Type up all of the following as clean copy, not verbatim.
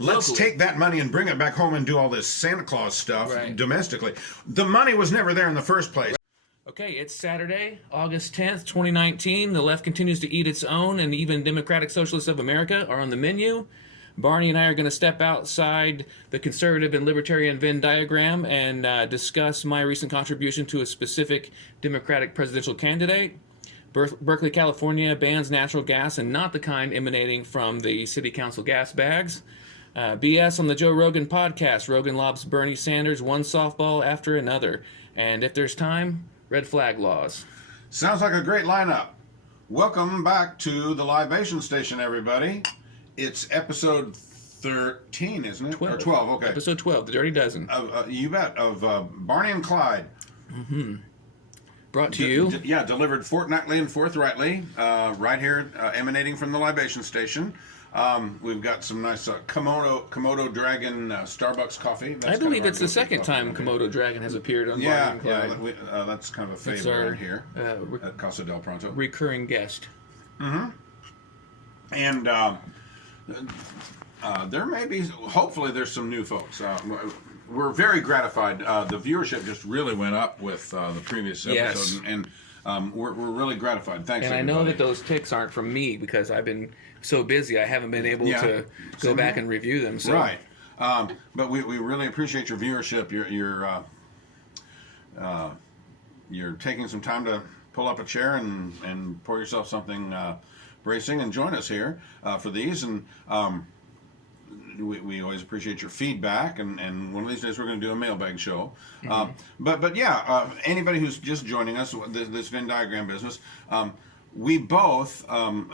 Let's locally. take that money and bring it back home and do all this Santa Claus stuff domestically. The money was never there in the first place. Okay, it's Saturday, August 10th, 2019. The left continues to eat its own, and even Democratic Socialists of America are on the menu. Barney and I are going to step outside the Conservative and Libertarian Venn diagram and discuss my recent contribution to a specific Democratic presidential candidate. Berkeley, California bans natural gas, and not the kind emanating from the city council gas bags. BS on the Joe Rogan Podcast. Rogan lobs Bernie Sanders one softball after another. And if there's time, red flag laws. Sounds like a great lineup. Welcome back to the Libation Station, everybody. It's episode 13, isn't it? 12. Or 12, okay. Episode 12, The Dirty Dozen. You bet, of Barney and Clyde. Mm-hmm. Brought to you. Delivered fortnightly and forthrightly, right here, emanating from the Libation Station. We've got some nice Komodo Dragon Starbucks coffee. I believe it's the second time Komodo Dragon has appeared on Barney and Clyde. That's kind of a favorite right here at Casa del Pronto. Recurring guest. Mm-hmm. And there may be, hopefully there's some new folks. We're very gratified. The viewership just really went up with the previous episode, and we're really gratified. Thanks, and everybody. I know that those ticks aren't from me because I've been so busy I haven't been able to go back and review them. So. Right. But we really appreciate your viewership. You're taking some time to pull up a chair and pour yourself something bracing and join us here for these. And we always appreciate your feedback. And one of these days we're going to do a mailbag show. Mm-hmm. But anybody who's just joining us, this Venn diagram business, we both, a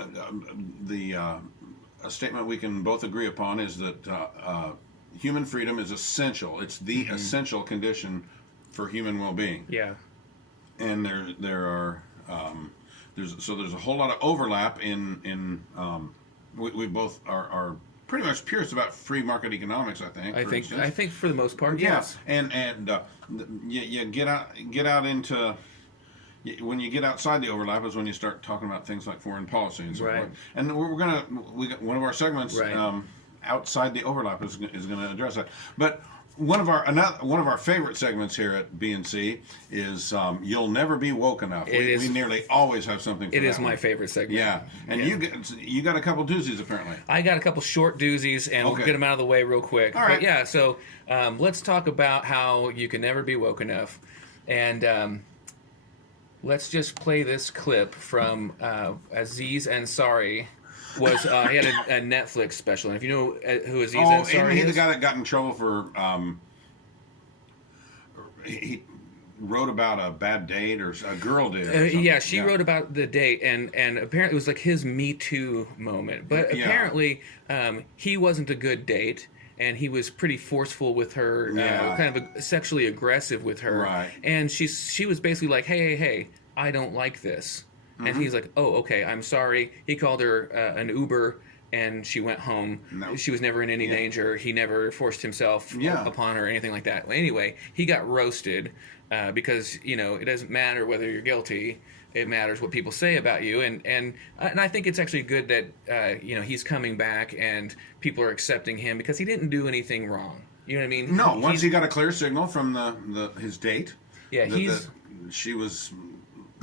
statement we can both agree upon is that human freedom is essential. It's the essential condition for human well-being. Yeah. And there are there's a whole lot of overlap in we both are pretty much purists about free market economics. I think for the most part, yes. And you get out into. When you get outside the overlap is when you start talking about things like foreign policy and so forth. And we got one of our segments outside the overlap is going to address that. But one of our favorite segments here at B&C is You'll Never Be Woke Enough. We nearly always have something for that. It is my favorite segment. Yeah. And you got a couple doozies apparently. I got a couple short doozies, and we'll get them out of the way real quick. All right. But yeah, so let's talk about how you can never be woke enough. And let's just play this clip from Aziz Ansari. He had a Netflix special, and if you know who Aziz Ansari is... Oh, and he's the guy that got in trouble for... he wrote about a bad date, or a girl did. She wrote about the date, and apparently it was like his Me Too moment. But apparently he wasn't a good date, and he was pretty forceful with her, kind of sexually aggressive with her. Right. And she was basically like, hey, I don't like this. And he's like, oh, okay, I'm sorry. He called her an Uber, and she went home. No. She was never in any danger. He never forced himself upon her or anything like that. Anyway, he got roasted because, it doesn't matter whether you're guilty. It matters what people say about you. And I think it's actually good that, he's coming back and people are accepting him because he didn't do anything wrong. You know what I mean? No, once he got a clear signal from his date. Yeah, she was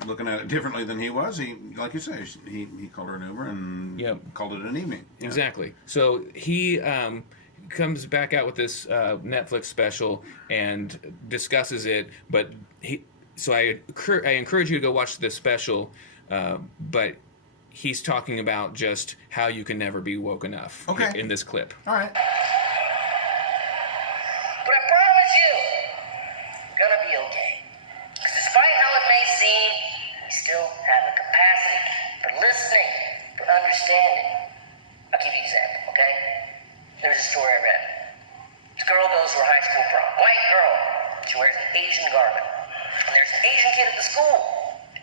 looking at it differently than he was. He, like you say, he called her an Uber and called it an evening. Yeah. Exactly. So he comes back out with this Netflix special and discusses it. But I encourage you to go watch this special. But he's talking about just how you can never be woke enough in this clip. All right. But I promise you, you're gonna be okay. Because despite how it may seem, we still have a capacity for listening, for understanding. I'll give you an example, okay? There's a story I read. This girl goes to her high school prom. White girl. She wears an Asian garment. And there's an Asian kid at the school.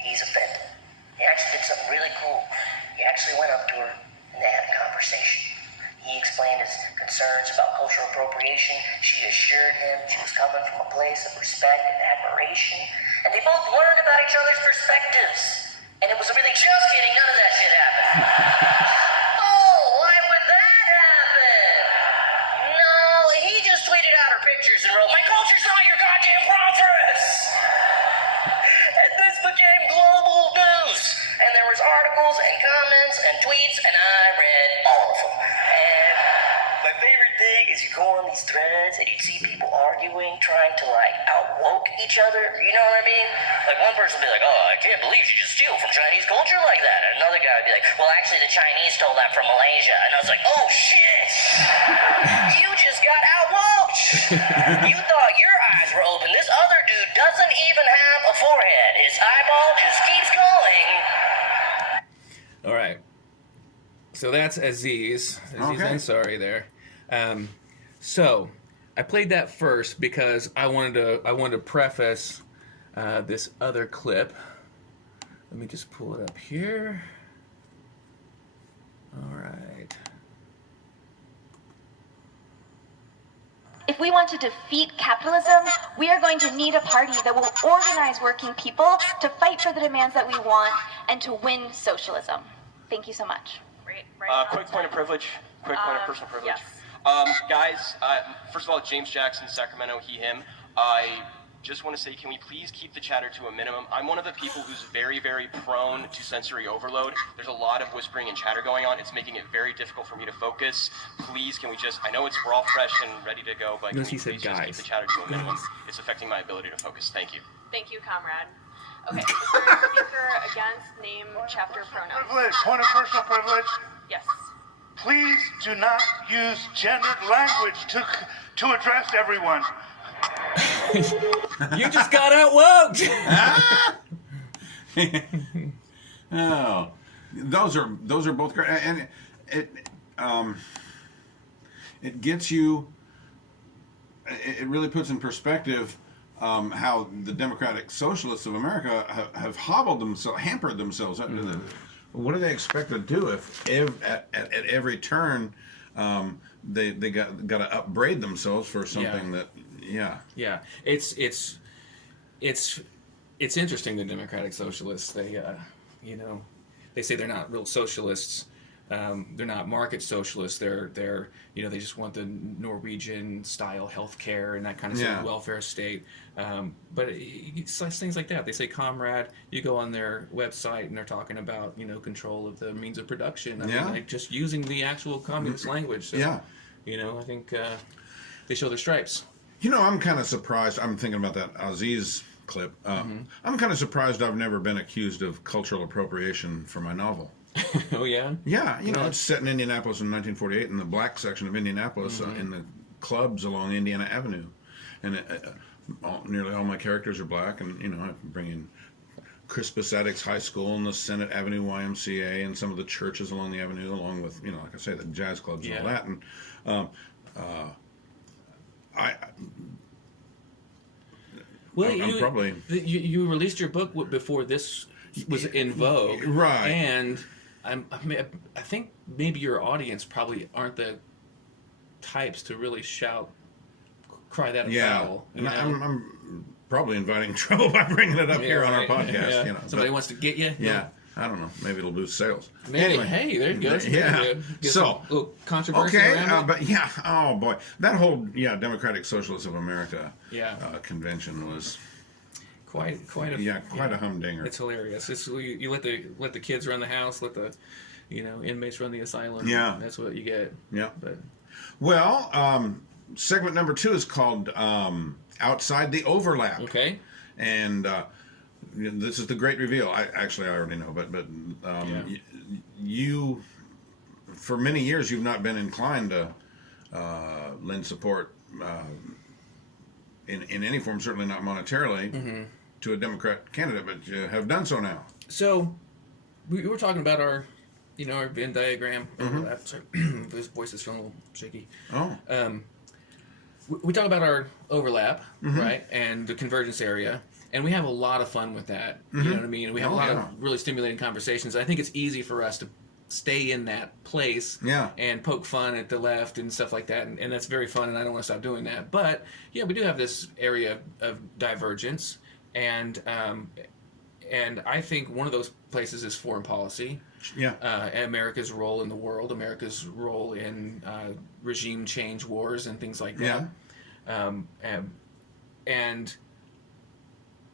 He's offended. He actually did something really cool. He actually went up to her and they had a conversation. He explained his concerns about cultural appropriation. She assured him she was coming from a place of respect and admiration. And they both learned about each other's perspectives. And it was really just kidding. None of that shit happened. Oh, why would that happen? You and I read all of them. And my favorite thing is you go on these threads and you see people arguing, trying to like out-woke each other. You know what I mean? Like one person will be like, oh, I can't believe you just steal from Chinese culture like that. And another guy would be like, well, actually the Chinese stole that from Malaysia. And I was like, oh shit! You just got out-woked! You thought your eyes were open. This other dude doesn't even have a forehead. His eyeball just keeps going. All right. So that's Aziz Ansari there. So I played that first because I wanted to preface this other clip. Let me just pull it up here. All right. If we want to defeat capitalism, we are going to need a party that will organize working people to fight for the demands that we want and to win socialism. Thank you so much. Quick point of privilege. Quick point of personal privilege. Yes. Guys, first of all, James Jackson, Sacramento, he, him. I just want to say, can we please keep the chatter to a minimum? I'm one of the people who's very, very prone to sensory overload. There's a lot of whispering and chatter going on. It's making it very difficult for me to focus. Please, can we just, I know we're all fresh and ready to go, but can we please just keep the chatter to a minimum? It's affecting my ability to focus. Thank you. Thank you, comrade. Okay, is there a speaker against name, chapter, pronouns? Privilege, point of personal privilege. Yes. Please do not use gendered language to address everyone. You just got out-woked! Oh, those are both great, and it gets you. It really puts in perspective how the Democratic Socialists of America have hampered themselves. Mm-hmm. What do they expect to do if at every turn they got to upbraid themselves for something that. Yeah, it's interesting. The Democratic Socialists, they say they're not real socialists. They're not market socialists. They're they just want the Norwegian style healthcare and that kind of stuff, welfare state. But it's things like that. They say comrade. You go on their website and they're talking about control of the means of production. I mean, like just using the actual communist language. So, I think they show their stripes. I'm kind of surprised. I'm thinking about that Aziz clip. I'm kind of surprised I've never been accused of cultural appropriation for my novel. Oh, yeah? Yeah, it's set in Indianapolis in 1948 in the black section of Indianapolis, in the clubs along Indiana Avenue. And nearly all my characters are black, and, I bring in Crispus Attucks High School and the Senate Avenue YMCA and some of the churches along the avenue, along with, like I say, the jazz clubs and all that. And you released your book before this was in vogue, right? And I think maybe your audience probably aren't the types to really cry that foul. And I'm probably inviting trouble by bringing it up here on our podcast. Yeah. Somebody wants to get you. Yeah. I don't know. Maybe it'll boost sales. Maybe. Anyway, hey, there you go. Yeah. So, a little controversy around it. But oh boy, that whole Democratic Socialists of America convention was quite a humdinger. It's hilarious. You let the kids run the house, let the inmates run the asylum. Yeah, that's what you get. Yeah. But segment number 2 is called Outside the Overlap. Okay. And this is the great reveal. I already know, but you, for many years, you've not been inclined to lend support in any form, certainly not monetarily, to a Democrat candidate, but you have done so now. So we were talking about our Venn diagram. Sorry, his voice is feeling a little shaky. Oh. We talk about our overlap, right, and the convergence area. And we have a lot of fun with that. You know what I mean? We have a lot of really stimulating conversations. I think it's easy for us to stay in that place and poke fun at the left and stuff like that. And that's very fun, and I don't want to stop doing that. But, we do have this area of divergence. And I think one of those places is foreign policy. Yeah. America's role in the world, America's role in regime change wars and things like that. And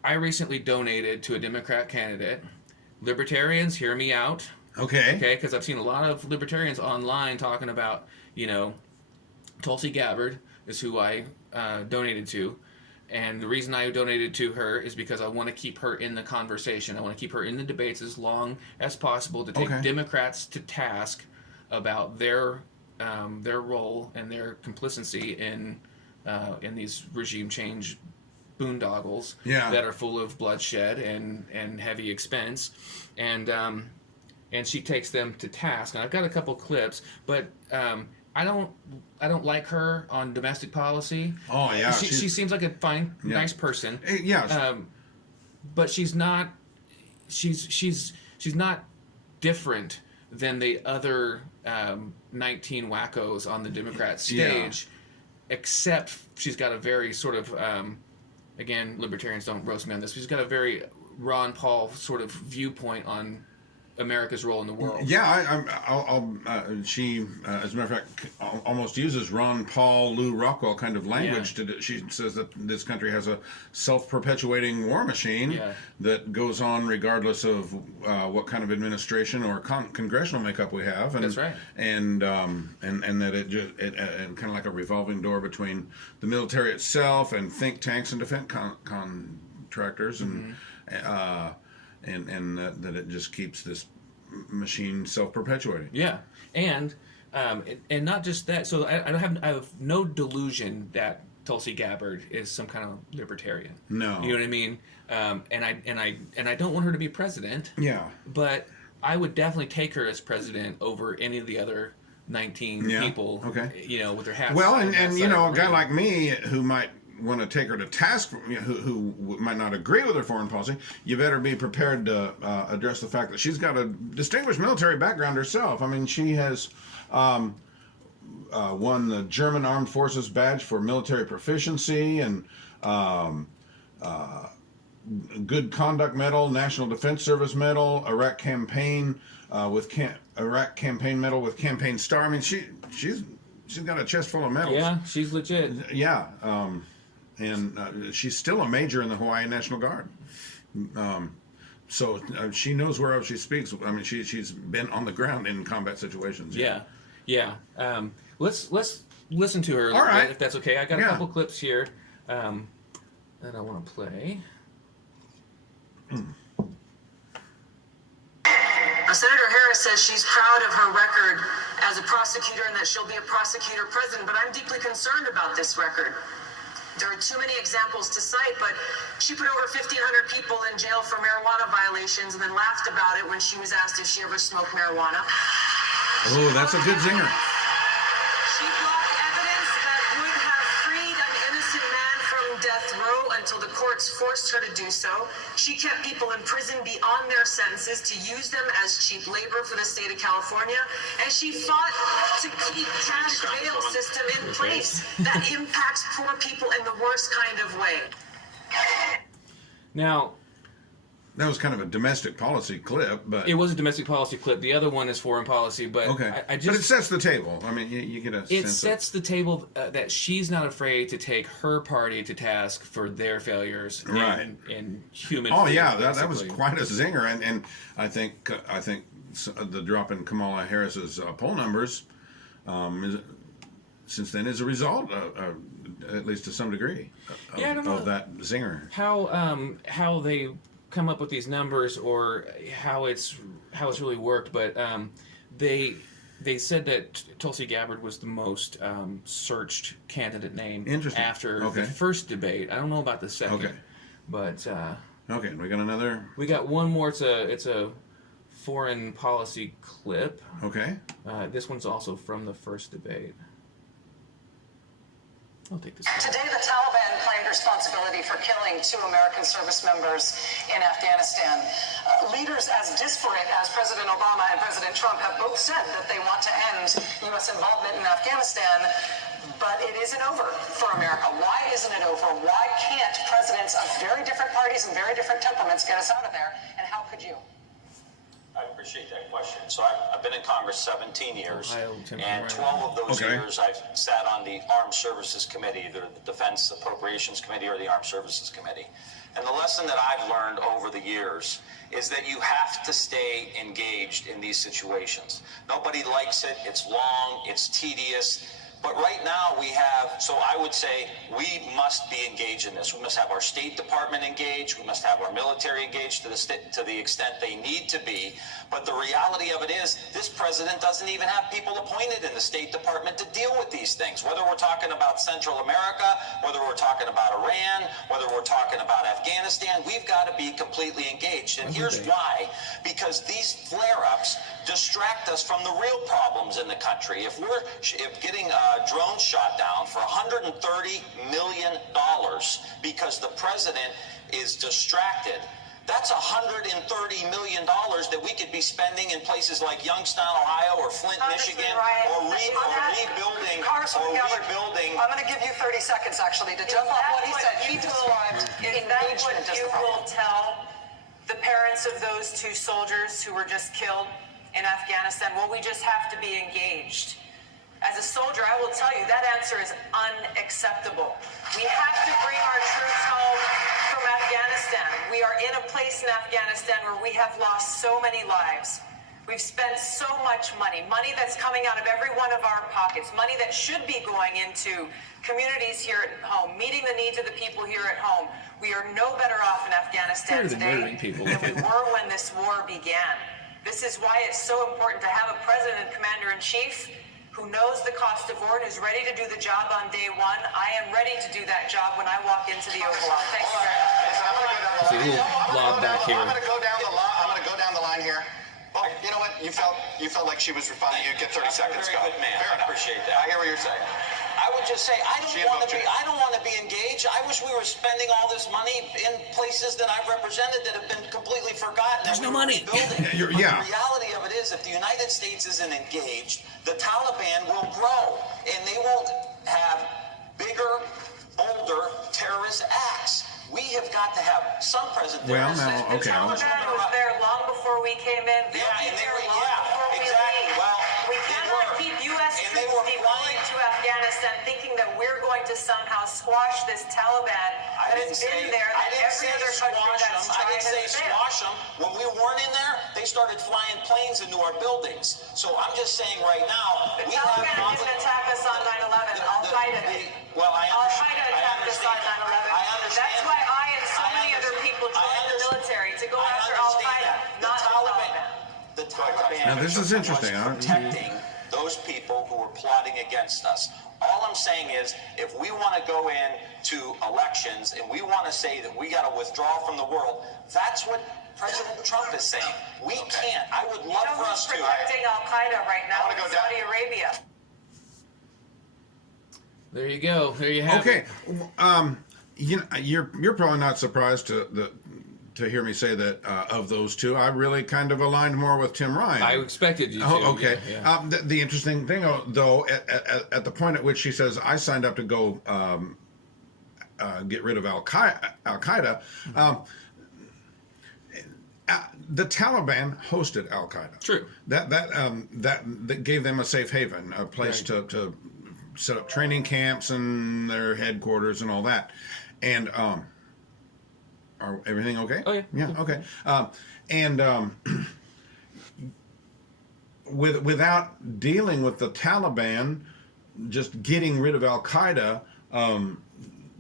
I recently donated to a Democrat candidate. Libertarians, hear me out. Okay. Okay, because I've seen a lot of libertarians online talking about, Tulsi Gabbard is who I donated to. And the reason I donated to her is because I want to keep her in the conversation. I want to keep her in the debates as long as possible to take Democrats to task about their role and their complicity in these regime change boondoggles that are full of bloodshed and heavy expense, and she takes them to task. And I've got a couple clips, but I don't like her on domestic policy. Oh yeah, she seems like a fine, nice person. Yeah, but she's not. She's not different than the other 19 wackos on the Democrat stage, except she's got a very sort of. Again, libertarians don't roast me on this. She's got a very Ron Paul sort of viewpoint on America's role in the world. Yeah, she, as a matter of fact, almost uses Ron Paul, Lou Rockwell kind of language. She says that this country has a self-perpetuating war machine that goes on regardless of what kind of administration or congressional makeup we have. And, that's right. And that it kind of like a revolving door between the military itself and think tanks and defense contractors and. And that it just keeps this machine self-perpetuating. Yeah, and not just that. So I have no delusion that Tulsi Gabbard is some kind of libertarian. No, you know what I mean. And I don't want her to be president. Yeah, but I would definitely take her as president over any of the other 19 people. Okay, with their hats. Well, and a guy like me who might want to take her to task, who might not agree with her foreign policy, you better be prepared to address the fact that she's got a distinguished military background herself. I mean, she has won the German Armed Forces Badge for military proficiency and Good Conduct Medal, National Defense Service Medal, Iraq Campaign Medal with Campaign Star. I mean, she's got a chest full of medals. Yeah, she's legit. Yeah. And she's still a major in the Hawaii National Guard. So she knows wherever she speaks. I mean, she's been on the ground in combat situations. Yeah. Let's listen to her a little bit, if that's okay. I got a couple clips here that I want to play. Senator Harris says she's proud of her record as a prosecutor and that she'll be a prosecutor president, but I'm deeply concerned about this record. There are too many examples to cite, but she put over 1,500 people in jail for marijuana violations and then laughed about it when she was asked if she ever smoked marijuana. Oh, that's a good zinger. She blocked evidence that would have freed an innocent man from death row until the courts forced her to do so. She kept people in prison beyond their sentences to use them as cheap labor for the state of California. And she fought to keep cash bail system in place that impacts poor people in the worst kind of way. Now, that was kind of a domestic policy clip, but it was a domestic policy clip. The other one is foreign policy, but but it sets the table. I mean, you get a sense. It sets the table that she's not afraid to take her party to task for their failures in human. Oh freedom, yeah, that was quite a zinger, and I think the drop in Kamala Harris's poll numbers, since then, is a result, at least to some degree, of that zinger. How they come up with these numbers or how it's really worked, but they said that Tulsi Gabbard was the most searched candidate name after the first debate. I don't know about the second, but we got another. We got one more. It's a foreign policy clip. Okay. This one's also from the first debate. I'll take this. Today, the Taliban claimed responsibility for killing 2 American service members in Afghanistan. Leaders as disparate as President Obama and President Trump have both said that they want to end U.S. involvement in Afghanistan, but it isn't over for America. Why isn't it over? Why can't presidents of very different parties and very different temperaments get us out of there? And how could you? I appreciate appreciate that question. So I've been in Congress 17 years, Ohio, and 12 of those years I've sat on the Armed Services Committee, either the Defense Appropriations Committee or the Armed Services Committee. And the lesson that I've learned over the years is that you have to stay engaged in these situations. Nobody likes it. It's long. It's tedious. But right now we have, so I would say we must be engaged in this. We must have our State Department engaged. We must have our military engaged to the extent they need to be. But the reality of it is this president doesn't even have people appointed in the State Department to deal with these things. Whether we're talking about Central America, whether we're talking about Iran, whether we're talking about Afghanistan, we've got to be completely engaged. And here's why. Because these flare-ups distract us from the real problems in the country. If getting drones shot down for $130 million because the president is distracted, that's $130 million that we could be spending in places like Youngstown, Ohio, or Flint, Michigan, or rebuilding. I'm going to give you 30 seconds, actually, to jump off what he said. He described engagement as the problem. Will tell the parents of those 2 soldiers who were just killed in Afghanistan? Well, we just have to be engaged. As a soldier, I will tell you that answer is unacceptable. We have to bring our troops home from Afghanistan. We are in a place in Afghanistan where we have lost so many lives. We've spent so much money that's coming out of every one of our pockets, money that should be going into communities here at home, meeting the needs of the people here at home. We are no better off in Afghanistan today than we were when this war began. This is why it's so important to have a president and commander-in-chief who knows the cost of war and who's ready to do the job on day one. I am ready to do that job when I walk into the Oval Office. Thank you very much. I'm going to go down the line here. Well, you know what? You felt like she was responding. You get 30 seconds. Go. Good man. Fair enough. Appreciate that. I hear what you're saying. I would just say I don't want to be engaged. I wish we were spending all this money in places that I've represented that have been completely forgotten. There's no money. The reality of it is, if the United States isn't engaged, the Taliban will grow, and they will have bigger, bolder terrorist acts. We have got to have some president. The Taliban was there long before we came in. They'll be there long before we leave. Well, we cannot keep U.S. troops deploying to Afghanistan thinking that we're going to somehow squash this Taliban that has been there, that every other country that's tried has failed. Squash them. When we weren't in there, they started flying planes into our buildings. So I'm just saying right now, the Taliban didn't attack us on 9/11. Al-Qaeda did. Al-Qaeda attacked us on 9/11. That's why I and so many other people joined the military to go after Al-Qaeda, not the Taliban. The Taliban. Now this is interesting. Protecting those people who are plotting against us. All I'm saying is, if we want to go into elections and we want to say that we got to withdraw from the world, that's what President Trump is saying. We can't. I would love for us to. Protecting Al-Qaeda right now in Saudi Arabia. There you go. There you have it. Okay. You're probably not surprised to hear me say that of those 2, I really kind of aligned more with Tim Ryan. I expected you to. Oh, okay. Yeah. The interesting thing, though, at the point at which she says, I signed up to go get rid of Al-Qaeda, the Taliban hosted Al-Qaeda. True. That gave them a safe haven, a place to set up training camps and their headquarters and all that. And are everything okay? Oh, yeah. Yeah, okay. Without dealing with the Taliban, just getting rid of Al-Qaeda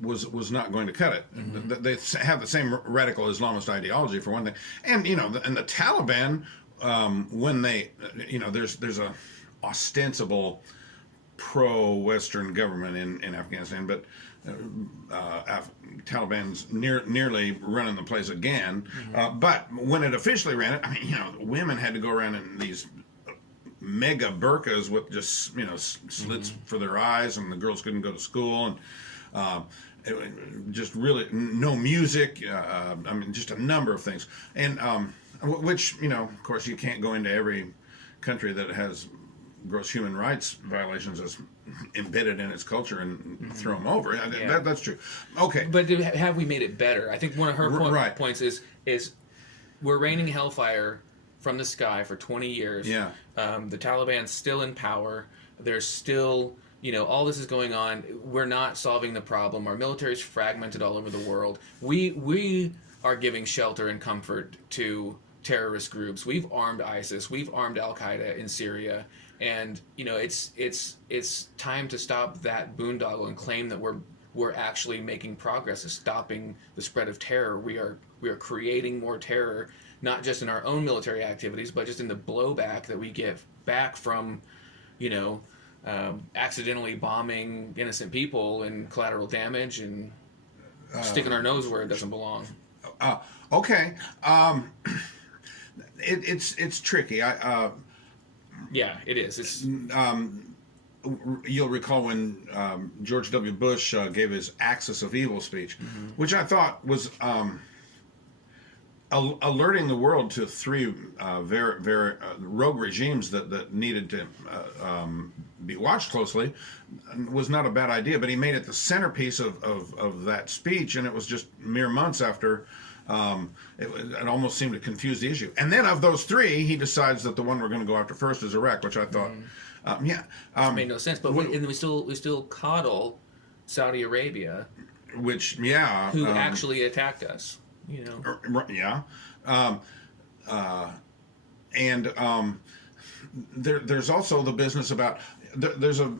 was not going to cut it. Mm-hmm. They have the same radical Islamist ideology, for one thing. And, the Taliban, when they, there's a ostensible pro-Western government in Afghanistan, but Taliban's nearly running the place again. Mm-hmm. But when it officially ran it, women had to go around in these mega burqas with just, slits mm-hmm. for their eyes, and the girls couldn't go to school, and just really no music. Just a number of things. And which, of course, you can't go into every country that has gross human rights violations as embedded in its culture and mm-hmm. throw them over. Yeah. That's true. Okay. But have we made it better? I think one of her points is we're raining hellfire from the sky for 20 years. Yeah. The Taliban's still in power. There's still, all this is going on. We're not solving the problem. Our military's fragmented all over the world. We are giving shelter and comfort to terrorist groups. We've armed ISIS. We've armed Al Qaeda in Syria. And it's time to stop that boondoggle and claim that we're actually making progress in stopping the spread of terror. We are creating more terror, not just in our own military activities, but just in the blowback that we get back from, accidentally bombing innocent people and collateral damage and sticking our nose where it doesn't belong. Okay. It's tricky. Yeah, it is. It's you'll recall when George W. Bush gave his Axis of Evil speech, which I thought was alerting the world to three very, very rogue regimes that needed to be watched closely, was not a bad idea. But he made it the centerpiece of that speech, and it was just mere months after. It almost seemed to confuse the issue. And then of those three, he decides that the one we're going to go after first is Iraq, which I thought, it made no sense. But we still coddle Saudi Arabia, who actually attacked us. There's also the business about. There's a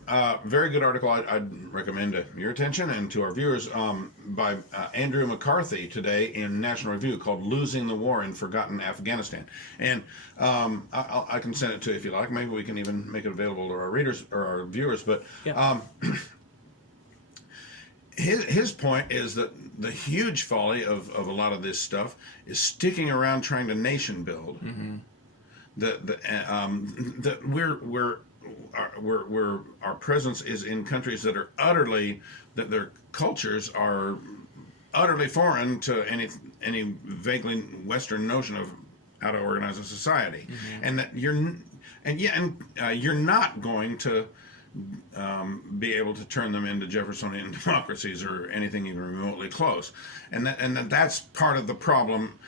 very good article I'd recommend to your attention and to our viewers by Andrew McCarthy today in National Review called "Losing the War in Forgotten Afghanistan," and I can send it to you if you like. Maybe we can even make it available to our readers or our viewers. But his point is that the huge folly of a lot of this stuff is sticking around trying to nation build. That our presence is in countries that are that their cultures are utterly foreign to any vaguely Western notion of how to organize a society, and that you're not going to be able to turn them into Jeffersonian democracies or anything even remotely close, and that's part of the problem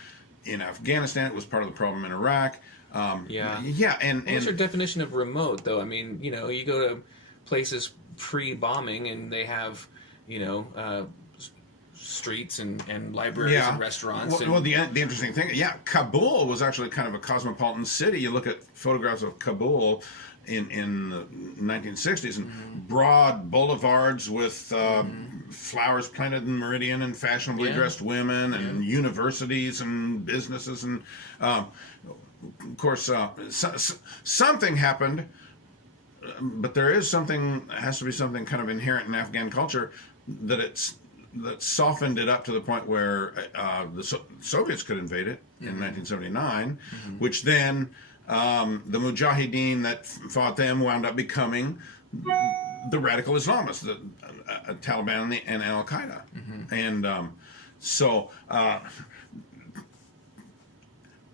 in Afghanistan. It was part of the problem in Iraq. What's your definition of remote, though? I mean, you go to places pre-bombing and they have, streets and libraries and restaurants. Well, the interesting thing, Kabul was actually kind of a cosmopolitan city. You look at photographs of Kabul in the 1960s, and broad boulevards with flowers planted in meridian and fashionably dressed women and universities and businesses and. Of course, something happened, but there has to be something kind of inherent in Afghan culture that softened it up to the point where the Soviets could invade it in 1979, which then the Mujahideen that fought them wound up becoming the radical Islamists, the Taliban and Al Qaeda, and so.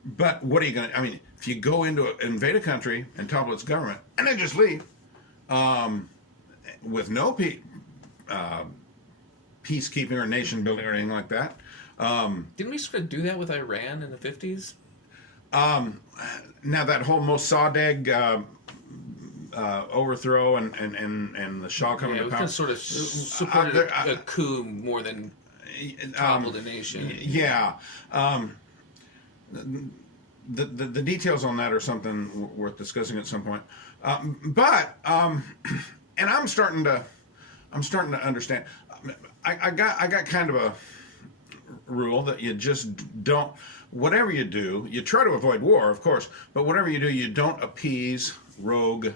But what are you going to... I mean, if you go invade a country and topple its government and then just leave with no peacekeeping or nation building or anything like that... Didn't we sort of do that with Iran in the 50s? Now, that whole Mossadegh overthrow and the Shah coming to power... kind of sort of supported a coup more than toppled a nation. The details on that are something worth discussing at some point. And I'm starting to understand. I got kind of a rule that you just don't. Whatever you do, you try to avoid war, of course. But whatever you do, you don't appease rogue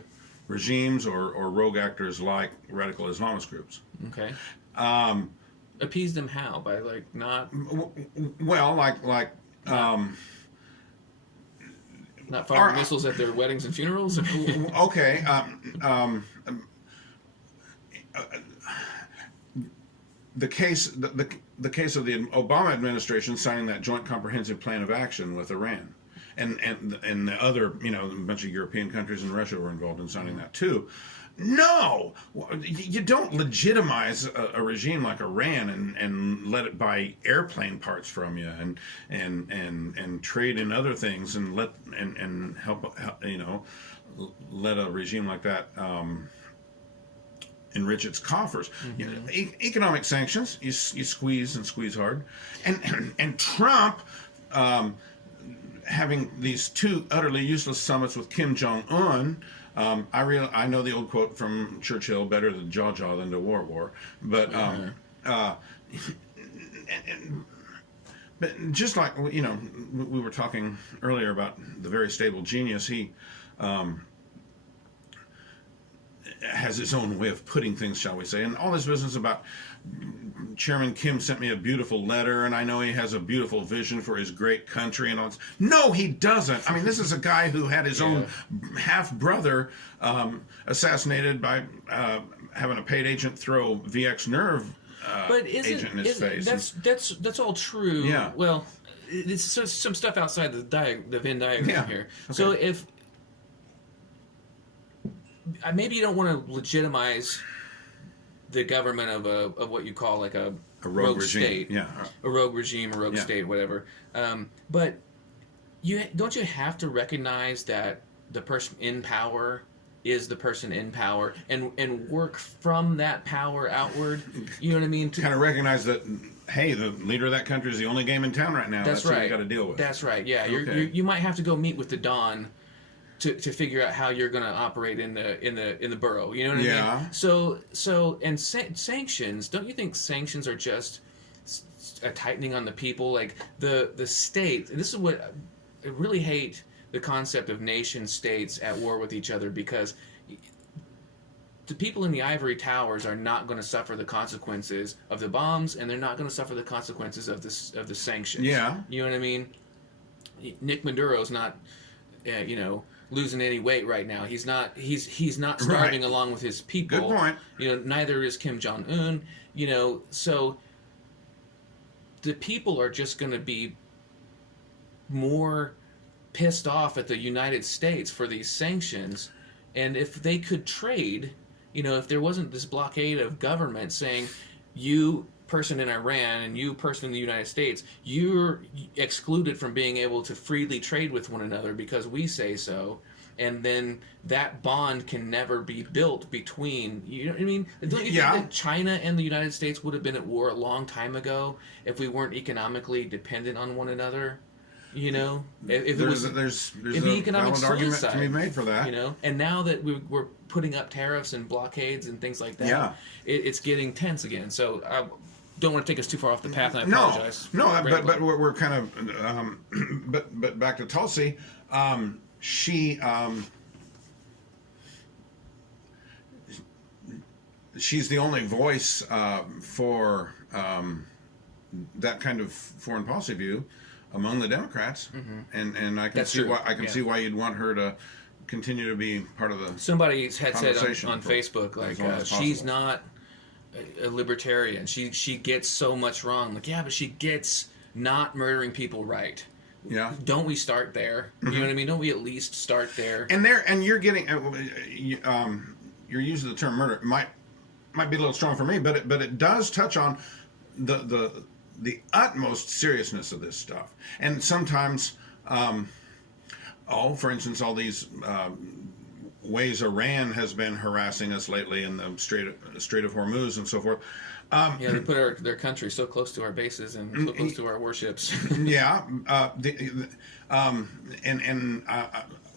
regimes or rogue actors like radical Islamist groups. Okay. Appease them how? By not. Well, not firing missiles at their weddings and funerals? Okay. The case of the Obama administration signing that joint comprehensive plan of action with Iran, and the other, a bunch of European countries and Russia were involved in signing that too. No, you don't legitimize a regime like Iran and let it buy airplane parts from you and trade in other things and help let a regime like that enrich its coffers. Economic sanctions, you squeeze and squeeze hard, and Trump having these two utterly useless summits with Kim Jong-un. I know the old quote from Churchill: "Better to jaw than to war." But but just like we were talking earlier about the very stable genius, he has his own way of putting things, shall we say, and all this business about Chairman Kim sent me a beautiful letter, and I know he has a beautiful vision for his great country and all this. No, he doesn't. I mean, this is a guy who had his own half-brother assassinated by having a paid agent throw VX nerve agent in his face. That's all true. Yeah. Well, it's some stuff outside the Venn diagram here. Okay. So if maybe you don't want to legitimize the government of what you call like a rogue state, a rogue regime, a rogue state, whatever. But don't you have to recognize that the person in power is the person in power and work from that power outward? You know what I mean? To kind of recognize that, hey, the leader of that country is the only game in town right now. That's right. What you got to deal with. That's right. Yeah, you might have to go meet with the Don to figure out how you're going to operate in the borough. You know what I mean? So and sanctions. Don't you think sanctions are just a tightening on the people? Like the state. And this is what I really hate, the concept of nation states at war with each other, because the people in the ivory towers are not going to suffer the consequences of the bombs, and they're not going to suffer the consequences of the sanctions. Yeah. You know what I mean? Nick Maduro's not, losing any weight right now. He's not starving along with his people. Good point. Neither is Kim Jong-un. So the people are just going to be more pissed off at the United States for these sanctions. And if they could trade, if there wasn't this blockade of government saying, you person in Iran and you person in the United States, you're excluded from being able to freely trade with one another because we say so, and then that bond can never be built between, you know what I mean? Don't you think that China and the United States would have been at war a long time ago if we weren't economically dependent on one another? If there's a economic valid argument to be made for that. And now that we're putting up tariffs and blockades and things like that, it's getting tense again. So I don't want to take us too far off the path, and I apologize. No, but we're kind of, but back to Tulsi, she's the only voice for that kind of foreign policy view among the Democrats, and I can see why you'd want her to continue to be part of the. Somebody had said on Facebook, like, she's not a libertarian. She gets so much wrong. Like, yeah, but she gets not murdering people right. Yeah. Don't we start there? You know what I mean? Don't we at least start there? And you're getting you're using the term murder. It might be a little strong for me, but it does touch on the utmost seriousness of this stuff. And sometimes, for instance, all these ways Iran has been harassing us lately in the Strait of Hormuz and so forth. They put their country so close to our bases and so close to our warships.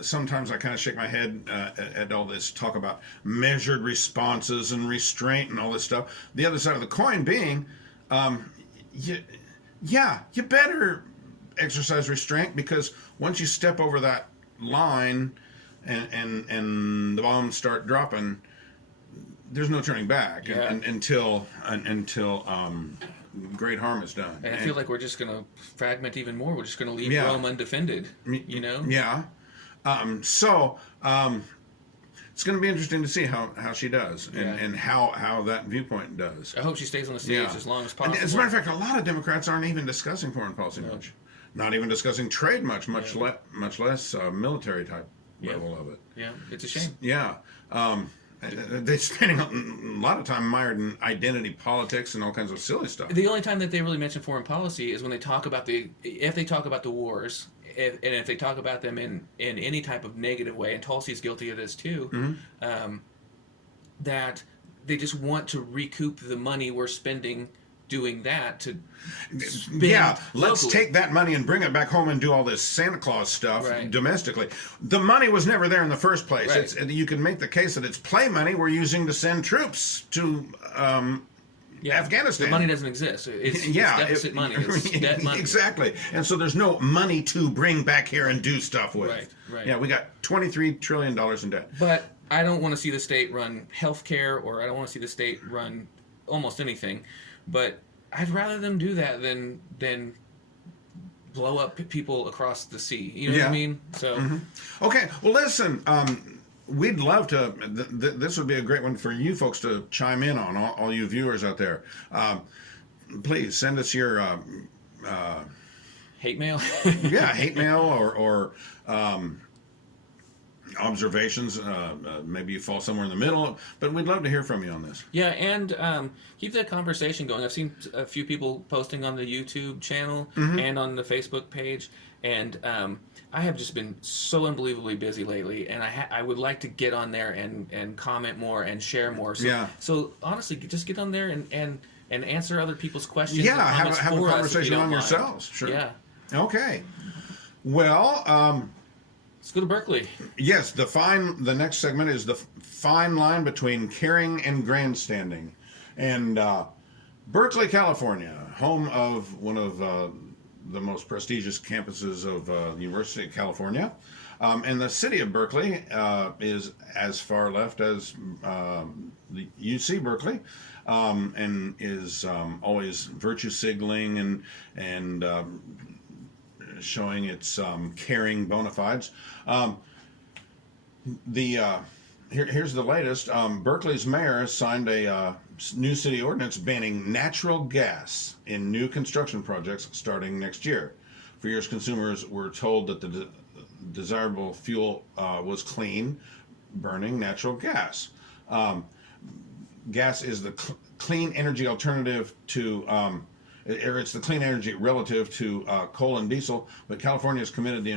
Sometimes I kind of shake my head at all this talk about measured responses and restraint and all this stuff. The other side of the coin being, you better exercise restraint, because once you step over that line and the bombs start dropping, there's no turning back until great harm is done. And I feel like we're just going to fragment even more. We're just going to leave Rome undefended. Yeah. So it's going to be interesting to see how she does and how that viewpoint does. I hope she stays on the stage as long as possible. As a matter of fact, a lot of Democrats aren't even discussing foreign policy much. Not even discussing trade much less military type level of it. Yeah, it's a shame. Yeah. They're spending a lot of time mired in identity politics and all kinds of silly stuff. The only time that they really mention foreign policy is when they talk about if they talk about the wars, and if they talk about them in any type of negative way, and Tulsi's guilty of this too, that they just want to recoup the money we're spending doing that to spend let's locally. take that money and bring it back home and do all this Santa Claus stuff domestically. The money was never there in the first place. Right. You can make the case that it's play money we're using to send troops to Afghanistan. The money doesn't exist. It's deficit money. It's debt money. Exactly. And so there's no money to bring back here and do stuff with. Right. Yeah, we got $23 trillion in debt. But I don't want to see the state run healthcare, or I don't want to see the state run almost anything. But I'd rather them do that than blow up people across the sea. You know what I mean? So Okay. Well, listen. We'd love to. This would be a great one for you folks to chime in on. All you viewers out there. Please send us your hate mail. hate mail or observations. Maybe you fall somewhere in the middle, but we'd love to hear from you on this. Yeah, and keep that conversation going. I've seen a few people posting on the YouTube channel and on the Facebook page, and I have just been so unbelievably busy lately, and I would like to get on there and comment more and share more. So honestly, just get on there and answer other people's questions. Yeah, have a conversation on yourselves. Sure. Yeah. Okay. Well. Let's go to Berkeley. Yes, the next segment is the fine line between caring and grandstanding. And Berkeley, California, home of one of the most prestigious campuses of the University of California. And the city of Berkeley is as far left as the UC Berkeley, and is always virtue signaling and showing its caring bona fides. Here's the latest. Berkeley's mayor signed a new city ordinance banning natural gas in new construction projects starting next year. For years, consumers were told that the desirable fuel was clean, burning natural gas. Gas is the clean energy alternative to it's the clean energy relative to coal and diesel, but California is committed to the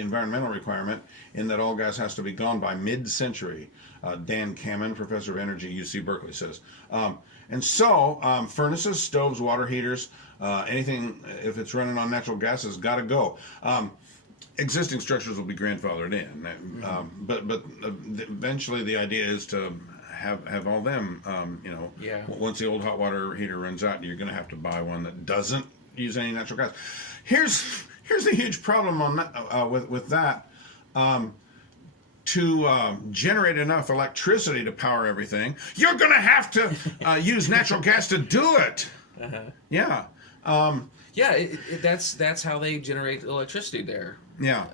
environmental requirement in that all gas has to be gone by mid-century. Dan Kamen, professor of energy, UC Berkeley, says. And so furnaces, stoves, water heaters, anything if it's running on natural gas has got to go. Existing structures will be grandfathered in, but eventually the idea is to have all them, once the old hot water heater runs out, you're going to have to buy one that doesn't use any natural gas. Here's a huge problem on that, with that. To generate enough electricity to power everything, you're going to have to use natural gas to do it. Yeah. That's how they generate electricity there. Yeah.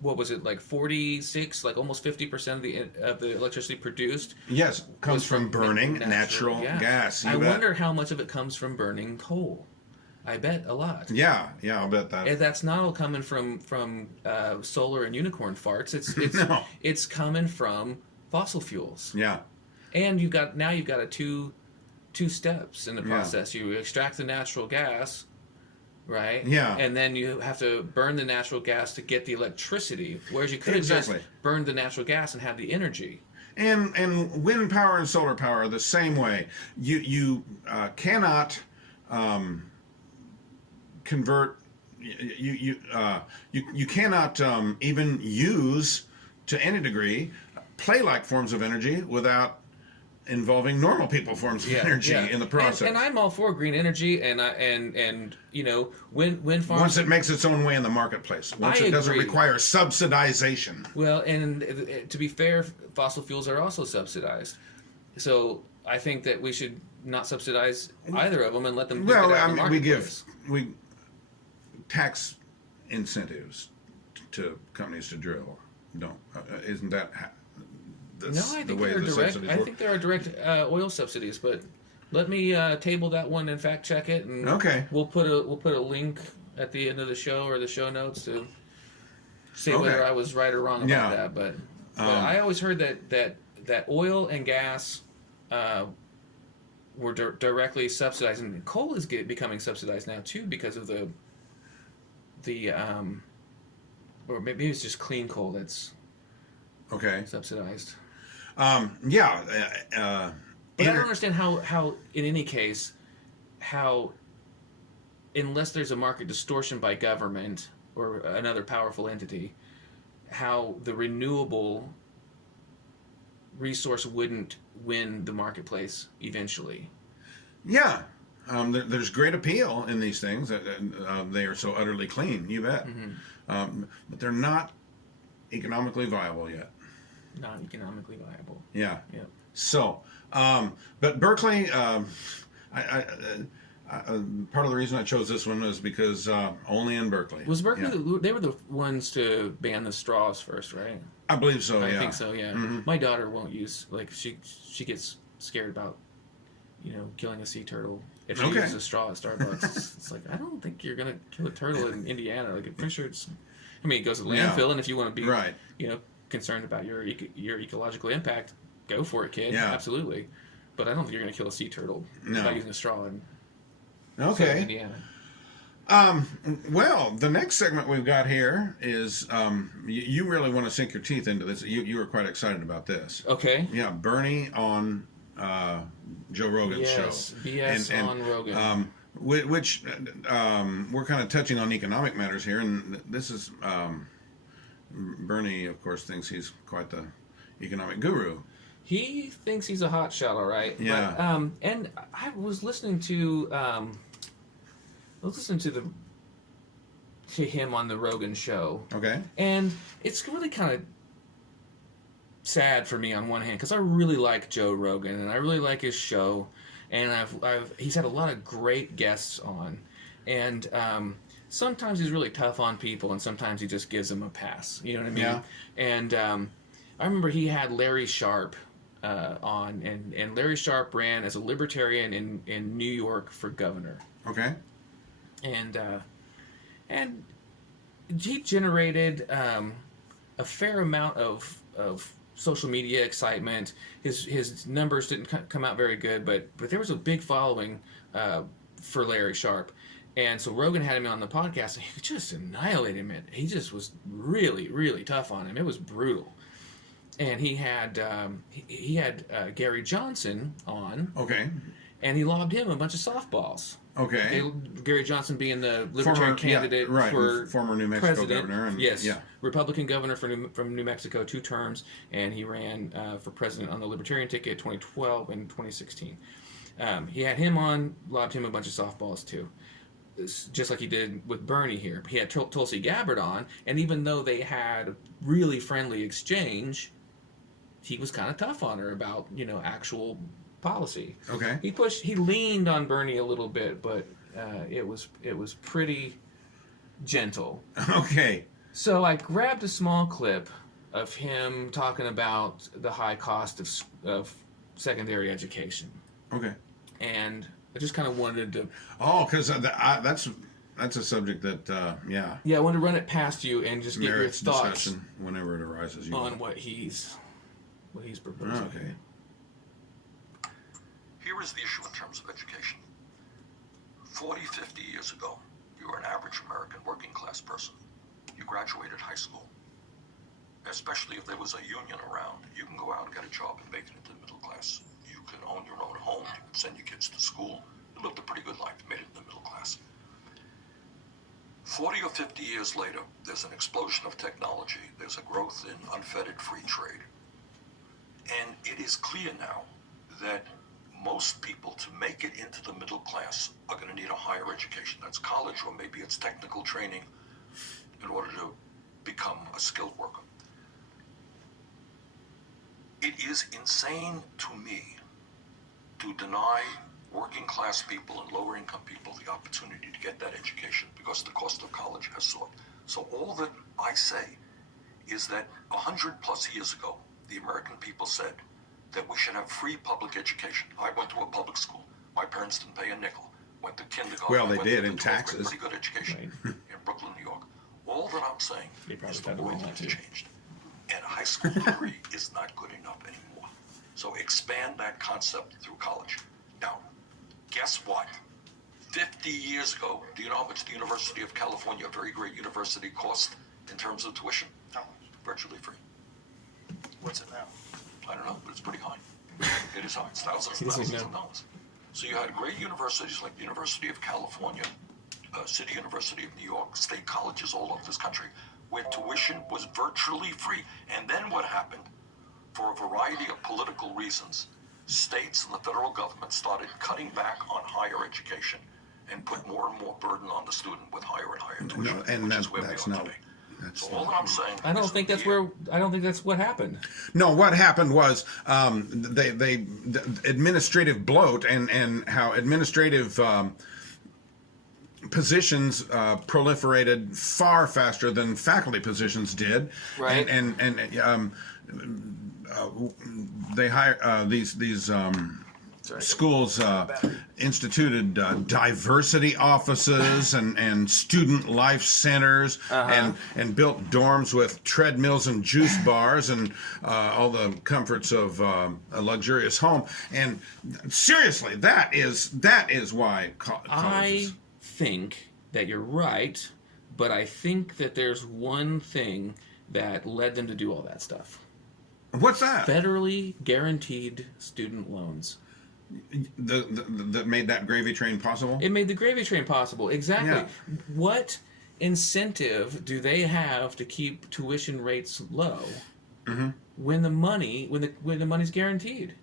What was it, like 46, like almost 50% of the electricity produced? Yes, comes from burning natural gas. I wonder how much of it comes from burning coal. I bet a lot. Yeah, I'll bet that. And that's not all coming from solar and unicorn farts. It's coming from fossil fuels. Yeah. And you've got a two steps in the process. You extract the natural gas. Right? Yeah. And then you have to burn the natural gas to get the electricity, whereas you could have just burned the natural gas and have the energy. And wind power and solar power are the same way. You cannot convert. You cannot even use to any degree play-like forms of energy without involving normal people forms of energy in the process. And I'm all for green energy, and wind farms. Once it makes its own way in the marketplace, once it doesn't require subsidization. Well, and to be fair, fossil fuels are also subsidized. So I think that we should not subsidize either of them and let them. We tax incentives to companies to drill. Isn't that? No, I think there are direct. I think there are direct oil subsidies, but let me table that one and fact check it, and we'll put a link at the end of the show or the show notes to say whether I was right or wrong about that. But But I always heard that oil and gas were directly subsidized, and coal is becoming subsidized now too because of the or maybe it's just clean coal that's subsidized. But I don't understand how in any case, how unless there's a market distortion by government or another powerful entity, how the renewable resource wouldn't win the marketplace eventually. Yeah. There's great appeal in these things. They are so utterly clean, you bet. Mm-hmm. But they're not economically viable yet. Not economically viable. Yeah. Yeah. So, but Berkeley, part of the reason I chose this one was because only in Berkeley. Was Berkeley, they were the ones to ban the straws first, right? I believe so, I think so, yeah. Mm-hmm. My daughter won't use, she gets scared about, killing a sea turtle. If she uses a straw at Starbucks, it's like, I don't think you're going to kill a turtle in Indiana. Like, I'm pretty sure it goes to landfill, and if you want to be, concerned about your ecological impact, go for it, kid. Yeah. Absolutely. But I don't think you're going to kill a sea turtle by using a straw in Indiana. Well, the next segment we've got here is you really want to sink your teeth into this. You were quite excited about this. Okay. Yeah, Bernie on Joe Rogan's show. BS on Rogan. Which we're kind of touching on economic matters here, and this is Bernie, of course, thinks he's quite the economic guru. He thinks he's a hot shot, all right. Yeah. But, and I was listening to him on the Rogan show. Okay. And it's really kind of sad for me on one hand because I really like Joe Rogan and I really like his show, and he's had a lot of great guests on, and sometimes he's really tough on people and sometimes he just gives them a pass. You know what I mean? Yeah. And I remember he had Larry Sharp on, and Larry Sharp ran as a libertarian in New York for governor. Okay. And he generated a fair amount of social media excitement. His numbers didn't come out very good, but there was a big following for Larry Sharp. And so Rogan had him on the podcast, and he just annihilated him. He just was really, really tough on him. It was brutal. And he had Gary Johnson on. Okay. And he lobbed him a bunch of softballs. Okay. Gary Johnson being the libertarian candidate for former New Mexico president. governor. And, yes. Yeah. Republican governor from New Mexico, 2 terms, and he ran for president on the libertarian ticket 2012 and 2016. He had him on, lobbed him a bunch of softballs too. Just like he did with Bernie here. He had Tulsi Gabbard on, and even though they had a really friendly exchange, he was kind of tough on her about, actual policy. Okay. He leaned on Bernie a little bit, but it was pretty gentle. Okay. So I grabbed a small clip of him talking about the high cost of secondary education. Okay. And I just kind of wanted to... Oh, because that's a subject that, yeah. Yeah, I wanted to run it past you and just get your thoughts discussion whenever it arises. On what he's proposing. Okay. Here is the issue in terms of education. 40, 50 years ago, you were an average American working class person. You graduated high school. Especially if there was a union around, you can go out and get a job and make it into the middle class. You can own your own home, you can send your kids to school. You lived a pretty good life, made it in the middle class. 40 or 50 years later, there's an explosion of technology. There's a growth in unfettered free trade. And it is clear now that most people, to make it into the middle class, are going to need a higher education. That's college, or maybe it's technical training in order to become a skilled worker. It is insane to me to deny working class people and lower income people the opportunity to get that education because the cost of college has soared. So all that I say is that 100 plus years ago, the American people said that we should have free public education. I went to a public school. My parents didn't pay a nickel. Went to kindergarten. Well, they did in taxes. Pretty good education in Brooklyn, New York. All that I'm saying is the world has changed. and a high school degree is not good enough anymore. So expand that concept through college. Now, guess what? 50 years ago, do you know how much the University of California, a very great university, cost in terms of tuition? No. Virtually free. What's it now? I don't know, but it's pretty high. It is high. It's thousands and thousands of dollars. So you had great universities like the University of California, City University of New York, state colleges all over this country, where tuition was virtually free. And then what happened? For a variety of political reasons, states and the federal government started cutting back on higher education and put more and more burden on the student with higher and higher tuition, which is where we are today. So all that I'm saying, I don't think that's what happened. No, what happened was they administrative bloat and how administrative positions proliferated far faster than faculty positions did. Right. And they hire these schools instituted diversity offices and student life centers and built dorms with treadmills and juice bars and all the comforts of a luxurious home. And seriously, that is why colleges. I think that you're right, but I think that there's one thing that led them to do all that stuff. What's that? Federally guaranteed student loans. That made that gravy train possible? It made the gravy train possible. Exactly. Yeah. What incentive do they have to keep tuition rates low when the money's guaranteed?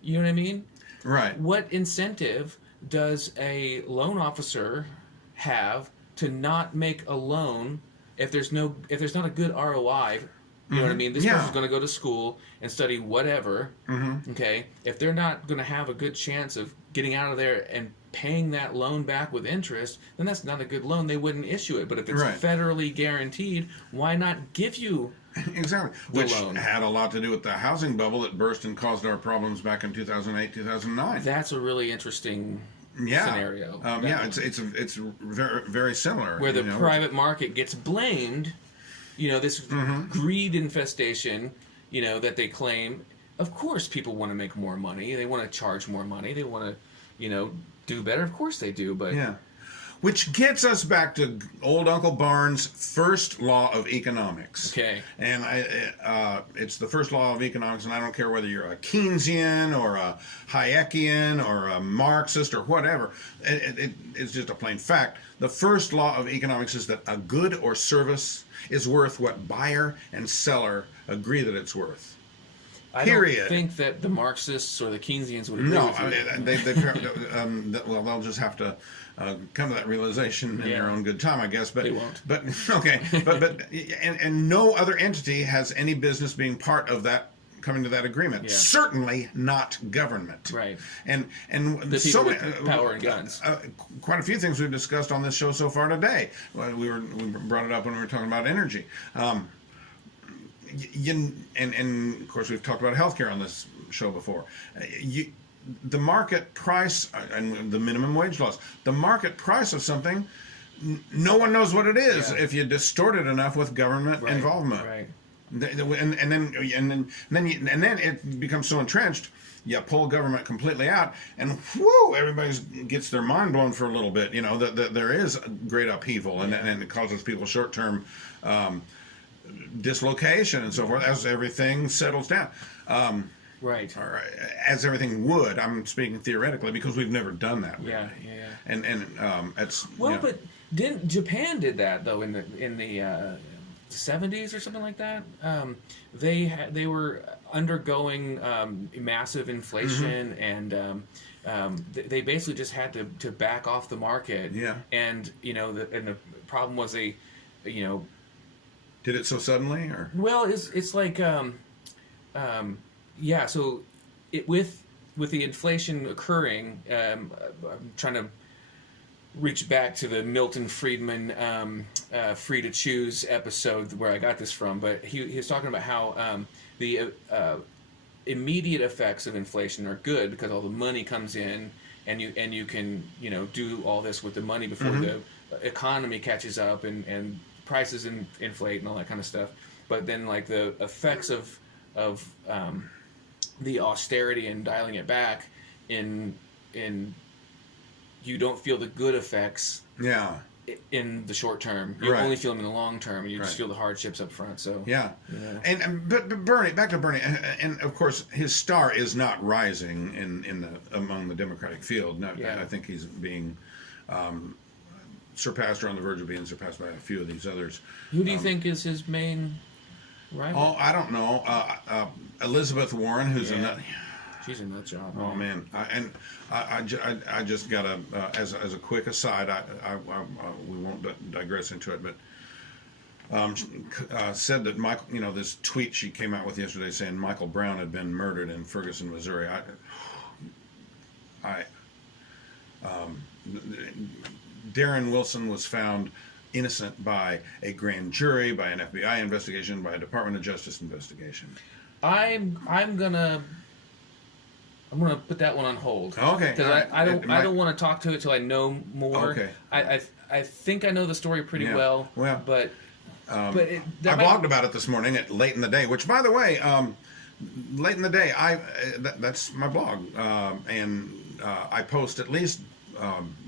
You know what I mean? Right. What incentive does a loan officer have to not make a loan if there's not a good ROI? You know what I mean? This person's going to go to school and study whatever. Okay, if they're not going to have a good chance of getting out of there and paying that loan back with interest, then that's not a good loan. They wouldn't issue it. But if it's federally guaranteed, why not give you exactly? the Which loan? had a lot to do with the housing bubble that burst and caused our problems back in 2008, 2009. That's a really interesting scenario. It's very, very similar. Where the private market gets blamed. You know, this greed infestation, you know, that they claim. Of course people want to make more money. They want to charge more money. They want to, you know, do better. Of course they do, but... Yeah. Which gets us back to old Uncle Barnes' first law of economics. Okay. And it's the first law of economics, and I don't care whether you're a Keynesian or a Hayekian or a Marxist or whatever. It's just a plain fact. The first law of economics is that a good or service is worth what buyer and seller agree that it's worth. Period. I don't think that the Marxists or the Keynesians would agree with you. Well, they'll just have to come to that realization in their own good time, I guess. But they won't. But okay. and no other entity has any business being part of that, coming to that agreement. Yeah. Certainly not government. Right. And the people with power and guns. Quite a few things we've discussed on this show so far today. We brought it up when we were talking about energy. And of course we've talked about healthcare on this show before. The market price and the minimum wage laws. The market price of something, no one knows what it is if you distort it enough with government involvement. Right. And then it becomes so entrenched. You pull government completely out, and whoo, everybody gets their mind blown for a little bit. You know that there is great upheaval, and it causes people short-term dislocation and so forth as everything settles down. Right. Or as everything would. I'm speaking theoretically because we've never done that. Really. Yeah. And it's but Japan did that though in the 70s or something like that. They were undergoing massive inflation and they basically just had to back off the market. Yeah. And the problem was they, did it so suddenly, or? Well, it's like, so with the inflation occurring, I'm trying to reach back to the Milton Friedman Free to Choose episode where I got this from, but he was talking about how the immediate effects of inflation are good because all the money comes in and you can do all this with the money before the economy catches up and prices inflate and all that kind of stuff. but then like the effects of the austerity and dialing it back in you don't feel the good effects in the short term. You only feel them in the long term, and you just feel the hardships up front. So but Bernie, back to Bernie, and of course his star is not rising among the Democratic field. I think he's being surpassed or on the verge of being surpassed by a few of these others. Who do you think is his main rival? Oh, I don't know. Elizabeth Warren, who's a nut. She's a nut job. Oh man, I just got a as a quick aside. We won't digress into it, but said that Michael, this tweet she came out with yesterday saying Michael Brown had been murdered in Ferguson, Missouri. Darren Wilson was found innocent by a grand jury, by an FBI investigation, by a Department of Justice investigation. I'm gonna put that one on hold. Okay. Because I don't want to talk to it till I know more. Okay. I think I know the story pretty well. Well, but I blogged about it this morning at late in the day. Which, by the way, late in the day, that's my blog, and I post at least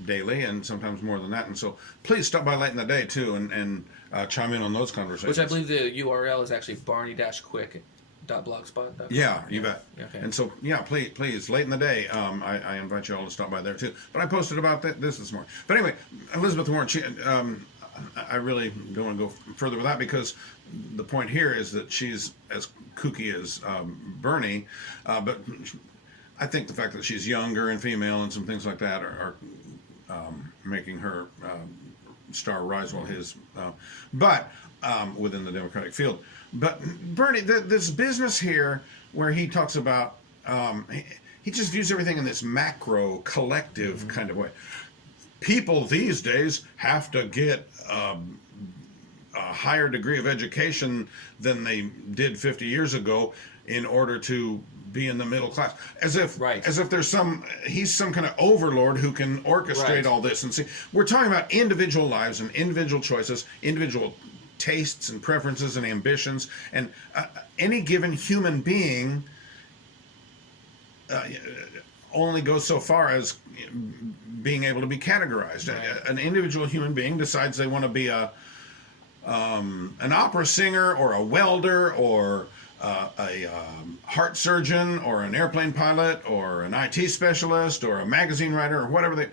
daily, and sometimes more than that. And so, please stop by late in the day too, and chime in on those conversations. Which I believe the URL is actually barney-quick.blogspot.com. Yeah, you bet. Okay. And so, please, late in the day, I invite you all to stop by there too. But I posted about this morning. But anyway, Elizabeth Warren, I really don't want to go further with that, because the point here is that she's as kooky as Bernie, but I think the fact that she's younger and female and some things like that are making her star rise while his, but within the Democratic field. But Bernie, this business here where he talks about, he just views everything in this macro collective kind of way. People these days have to get a higher degree of education than they did 50 years ago in order to be in the middle class, as if there's he's some kind of overlord who can orchestrate all this. And see, we're talking about individual lives and individual choices, individual tastes and preferences and ambitions, and any given human being only goes so far as being able to be categorized. An individual human being decides they want to be an opera singer or a welder or a heart surgeon or an airplane pilot or an IT specialist or a magazine writer or whatever they,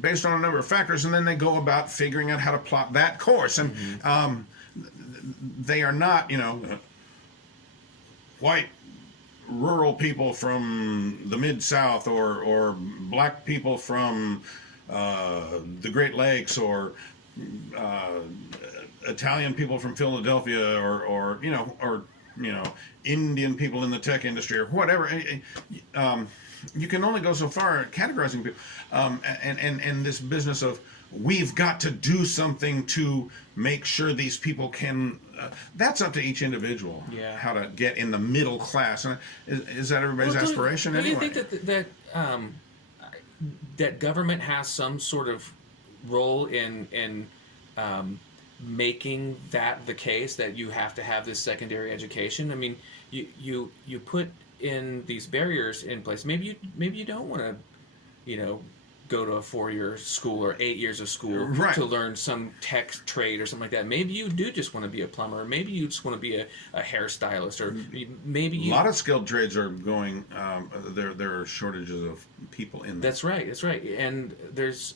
based on a number of factors, and then they go about figuring out how to plot that course. And they are not, white rural people from the Mid-South or black people from the Great Lakes or Italian people from Philadelphia or Indian people in the tech industry or whatever. You can only go so far categorizing people. And this business of we've got to do something to make sure these people can, that's up to each individual, how to get in the middle class. And is that everybody's aspiration anyway? Do you think that government has some sort of role in making that the case, that you have to have this secondary education? I mean, you put in these barriers in place. Maybe you don't want to, go to a 4-year school or 8 years of school to learn some tech trade or something like that. Maybe you do just want to be a plumber. Maybe you just want to be a hairstylist, or maybe you... A lot of skilled trades are going. There are shortages of people in them. That's right. And there's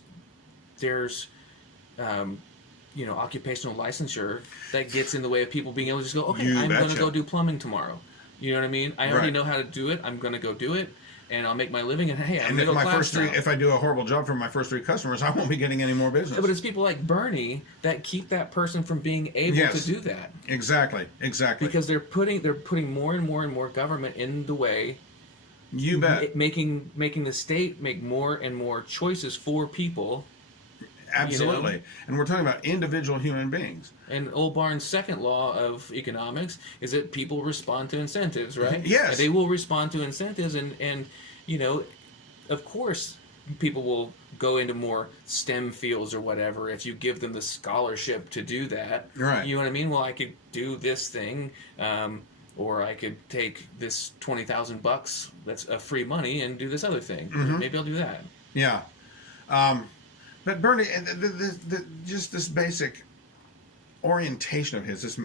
occupational licensure that gets in the way of people being able to just go, okay, I'm going to go do plumbing tomorrow. You know what I mean? I already know how to do it. I'm going to go do it, and I'll make my living. And hey, I'm middle class now. If I do a horrible job for my first 3 customers, I won't be getting any more business. Yeah, but it's people like Bernie that keep that person from being able to do that. Exactly. Because they're putting more and more and more government in the way. You bet. Making the state make more and more choices for people. Absolutely. And we're talking about individual human beings. And old Barnes' second law of economics is that people respond to incentives, right? Yes. And they will respond to incentives, and of course, people will go into more STEM fields or whatever if you give them the scholarship to do that. Right. You know what I mean? Well, I could do this thing, or I could take this $20,000 that's free money and do this other thing. Maybe I'll do that. Yeah. But Bernie, just this basic orientation of his, this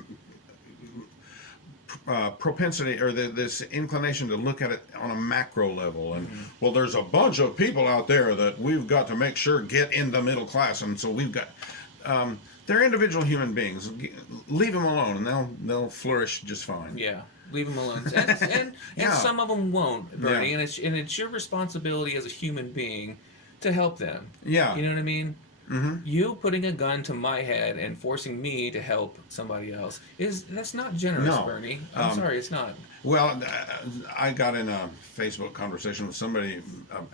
propensity or this inclination to look at it on a macro level, and well, there's a bunch of people out there that we've got to make sure get in the middle class, and so we've got they're individual human beings. Leave them alone, and they'll flourish just fine. Yeah, leave them alone, and some of them won't, Bernie. And it's your responsibility as a human being to help them. Yeah, you know what I mean. You putting a gun to my head and forcing me to help somebody else that's not generous, no. Bernie. I'm sorry, it's not. Well, I got in a Facebook conversation with somebody,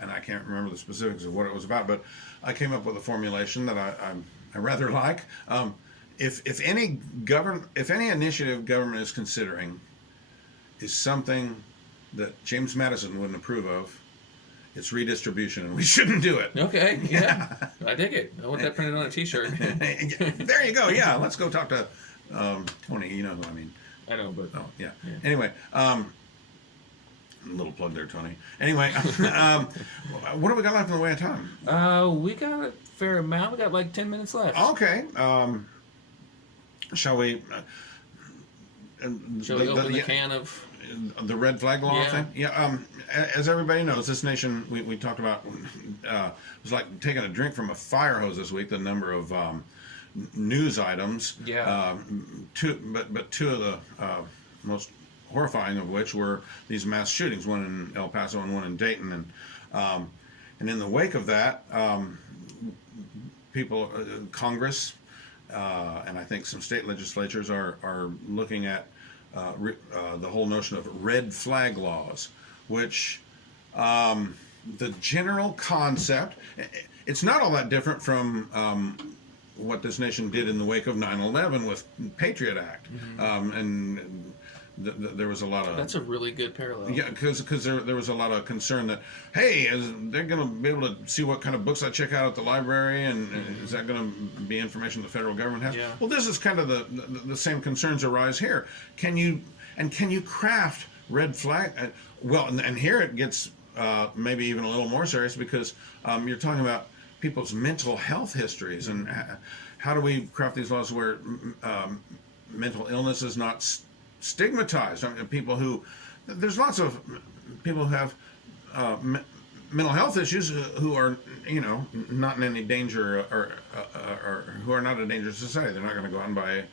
and I can't remember the specifics of what it was about, but I came up with a formulation that I rather like. If any initiative government is considering is something that James Madison wouldn't approve of, it's redistribution, and we shouldn't do it. Okay, yeah. I dig it. I want that printed on a T-shirt. There you go. Yeah, let's go talk to Tony. You know who I mean. I know, but... Oh, yeah. Anyway, little plug there, Tony. Anyway, what do we got left in the way of time? We got a fair amount. We got like 10 minutes left. Okay. Shall we... Shall we open the can of... The red flag law thing? Yeah. As everybody knows, this nation, we talked about, it was like taking a drink from a fire hose this week, the number of news items. Yeah. Two of the most horrifying of which were these mass shootings, one in El Paso and one in Dayton. And in the wake of that, people, Congress, and I think some state legislatures are looking at the whole notion of red flag laws, which the general concept, it's not all that different from what this nation did in the wake of 9/11 with Patriot Act. And there was a lot of... That's a really good parallel. Yeah, because there was a lot of concern that, hey, they're going to be able to see what kind of books I check out at the library, and is that going to be information the federal government has? Yeah. Well, this is kind of the same concerns arise here. Can you craft red flag? Well, and here it gets maybe even a little more serious, because you're talking about people's mental health histories, and how do we craft these laws where mental illness is not stigmatized? I mean, there's lots of people who have mental health issues who are, not in any danger, or who are not a danger to society. They're not going to go out and buy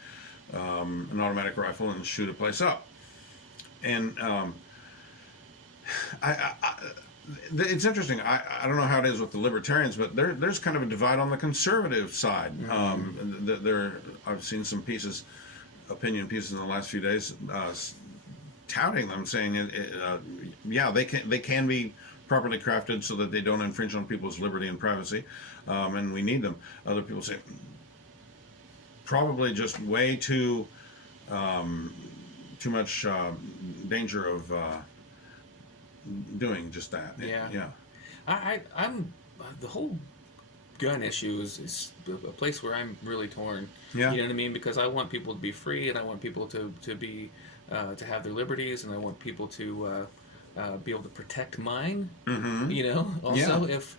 an automatic rifle and shoot a place up. And it's interesting. I don't know how it is with the libertarians, but there's kind of a divide on the conservative side. I've seen some opinion pieces in the last few days touting them, saying they can be properly crafted so that they don't infringe on people's liberty and privacy, and we need them. Other people say probably just way too much danger of doing just that. Yeah. I'm the whole gun issue is a place where I'm really torn. Yeah. You know what I mean? Because I want people to be free, and I want people to be to have their liberties, and I want people to be able to protect mine. Mm-hmm. Also, if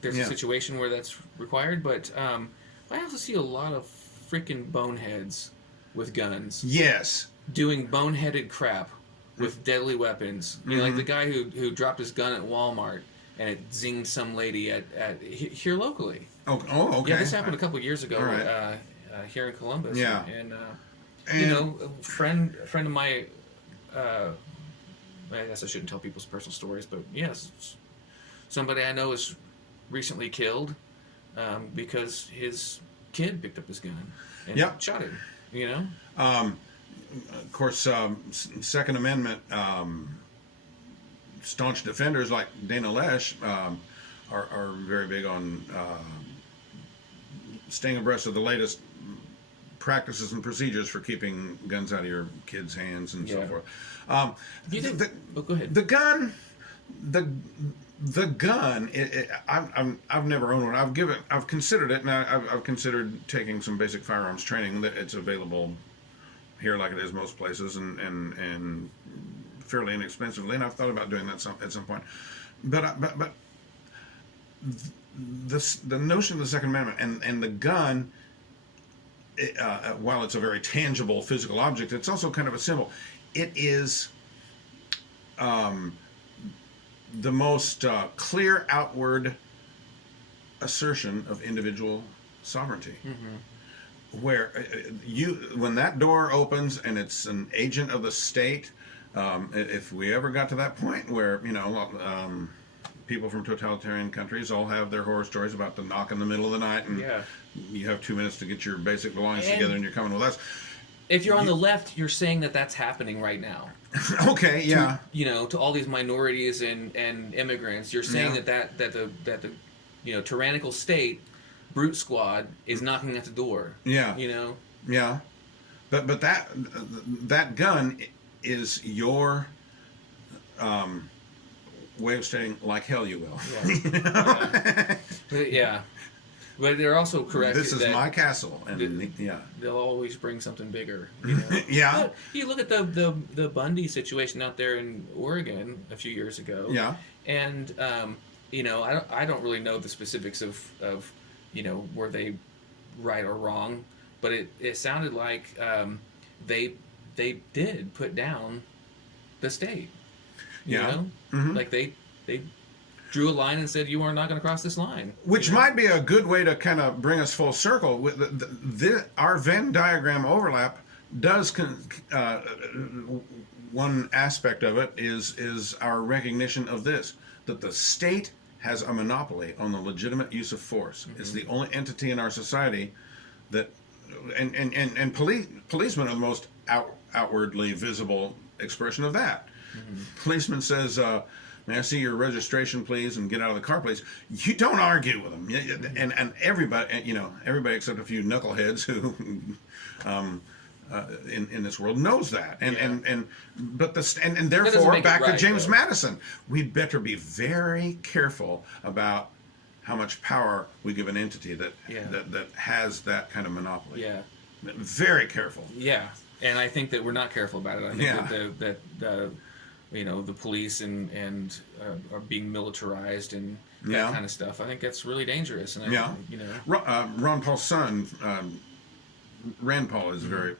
there's a situation where that's required, but I also see a lot of freaking boneheads with guns. Yes. Doing boneheaded crap with deadly weapons. You know, like the guy who dropped his gun at Walmart and it zinged some lady at here locally. Oh, okay. Yeah, this happened a couple of years ago right. Here in Columbus. Yeah. And a friend of my, I guess I shouldn't tell people's personal stories, but yes, somebody I know is recently killed because his kid picked up his gun and shot him. Of course, Second Amendment staunch defenders like Dana Loesch are very big on staying abreast of the latest practices and procedures for keeping guns out of your kids' hands and so forth. You think, go ahead. The gun, I've never owned one. I've considered it, and I've considered taking some basic firearms training. That it's available here, like it is most places, and fairly inexpensively. And I've thought about doing that at some point. But the notion of the Second Amendment and the gun, while it's a very tangible physical object, it's also kind of a symbol. It is the most clear outward assertion of individual sovereignty. Where when that door opens and it's an agent of the state, if we ever got to that point where people from totalitarian countries all have their horror stories about the knock in the middle of the night, and you have 2 minutes to get your basic belongings together, and you're coming with us. If you're on the left, you're saying that that's happening right now. Okay, yeah. To all these minorities and immigrants, you're saying that the tyrannical state, brute squad, is knocking at the door. Yeah. Yeah. But that gun is your way of saying, like hell you will. Yeah. But they're also correct. This is my castle, and they'll always bring something bigger. Yeah. But you look at the Bundy situation out there in Oregon a few years ago. Yeah. And I don't really know the specifics of were they right or wrong, but it sounded like they did put down the state. You know? Mm-hmm. Like they drew a line and said, you are not going to cross this line. Which might be a good way to kind of bring us full circle. With our Venn diagram overlap does one aspect of it is our recognition of this, that the state has a monopoly on the legitimate use of force. It's the only entity in our society that, and policemen are the most outwardly visible expression of that. Policeman says, may I see your registration, please, and get out of the car, please. You don't argue with them, and everybody, everybody except a few knuckleheads who, in this world knows that, and therefore back to James Madison, we'd better be very careful about how much power we give an entity that has that kind of monopoly. Yeah, very careful. Yeah, and I think that we're not careful about it. I think that the police and are being militarized and that kind of stuff. I think that's really dangerous. And Ron Paul's son, Rand Paul, is very.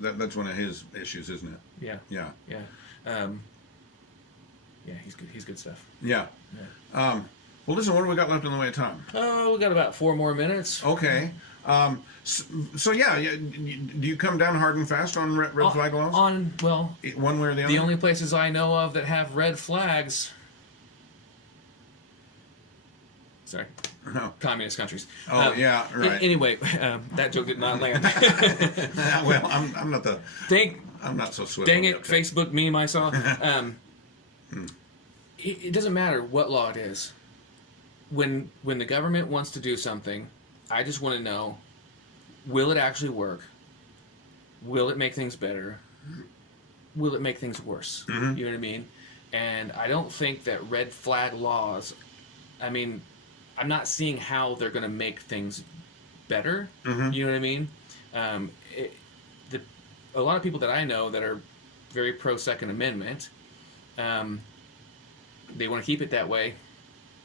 That's one of his issues, isn't it? Yeah. He's good. He's good stuff. Yeah. Well, listen. What do we got left in the way of time? Oh, we got about 4 more minutes. Okay. So do you come down hard and fast on red flag laws? One way or the other? The only places I know of that have red flags. Sorry. No. Communist countries. Oh, yeah, right. Anyway, that joke did not land. Well, I'm not the... I'm not so swift. Dang it, Facebook meme I saw. It doesn't matter what law it is. When the government wants to do something, I just want to know, will it actually work? Will it make things better? Will it make things worse? You know what I mean? And I don't think that red flag laws, I'm not seeing how they're going to make things better. You know what I mean? A lot of people that I know that are very pro Second Amendment, they want to keep it that way,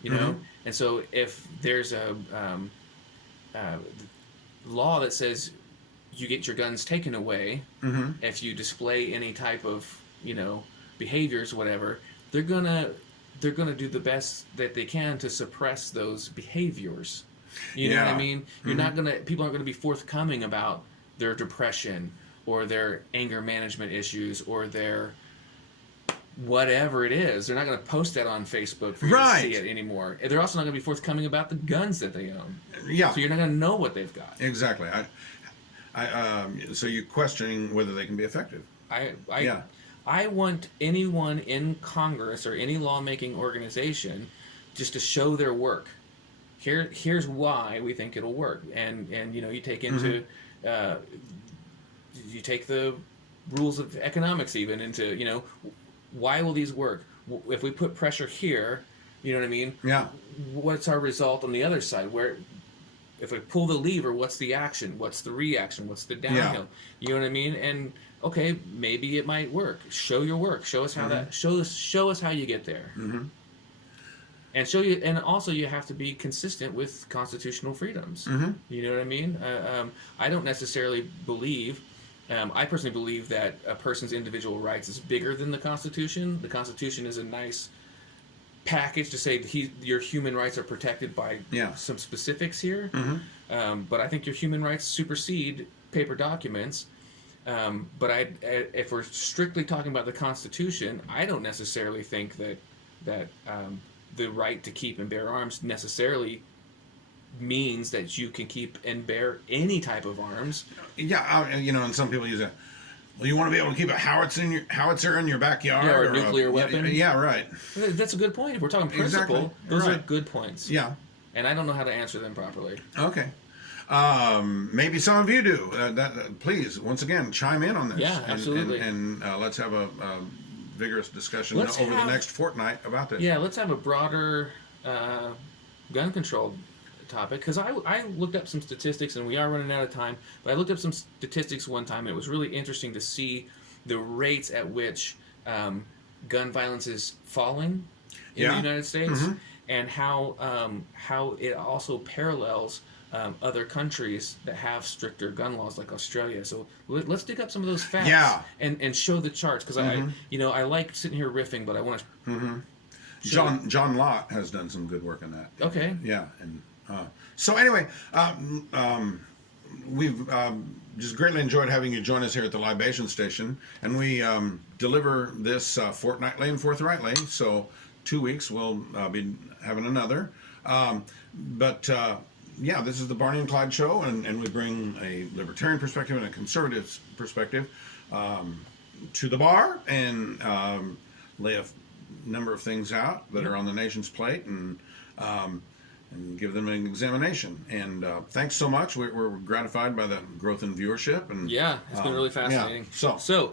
you know? And so if there's a law that says you get your guns taken away if you display any type of, behaviors, whatever, they're gonna do the best that they can to suppress those behaviors. You know what I mean? People aren't gonna be forthcoming about their depression or their anger management issues or their whatever it is. They're not going to post that on Facebook for you to see it anymore. They're also not going to be forthcoming about the guns that they own. Yeah. So you're not going to know what they've got. Exactly. So you're questioning whether they can be effective. I want anyone in Congress or any lawmaking organization just to show their work. Here's why we think it'll work. And you take into you take the rules of economics even into, why will these work? If we put pressure here, you know what I mean? Yeah. What's our result on the other side? If we pull the lever, what's the action? What's the reaction? What's the downhill? You know what I mean? And okay, maybe it might work. Show your work. Show us how that. Show us how you get there. And show you. And also, you have to be consistent with constitutional freedoms. You know what I mean? I don't necessarily believe. I personally believe that a person's individual rights is bigger than the Constitution. The Constitution is a nice package to say your human rights are protected by some specifics here, but I think your human rights supersede paper documents. But if we're strictly talking about the Constitution, I don't necessarily think that the right to keep and bear arms necessarily means that you can keep and bear any type of arms. Yeah, and some people use it. Well, you want to be able to keep a howitzer in your backyard, or a nuclear weapon. Yeah, right. That's a good point. If we're talking principle, those are good points. Yeah. And I don't know how to answer them properly. Okay. Maybe some of you do. Please, once again, chime in on this. Yeah, absolutely. And let's have a vigorous discussion over the next fortnight about this. Yeah, let's have a broader gun control topic, because I looked up some statistics, and we are running out of time, but I looked up some statistics one time, and it was really interesting to see the rates at which gun violence is falling in the United States, and how it also parallels other countries that have stricter gun laws, like Australia. So let's dig up some of those facts and show the charts, because I like sitting here riffing, but I want to John Lott has done some good work on that. Okay. Yeah, and so anyway, we've just greatly enjoyed having you join us here at the Libation Station, and we deliver this fortnightly and forthrightly. So 2 weeks we'll be having another. But this is the Barney and Clyde show, and we bring a libertarian perspective and a conservative perspective to the bar, and lay a number of things out that are on the nation's plate, and give them an examination. And thanks so much. We're gratified by the growth in viewership. And it's been really fascinating. Yeah. So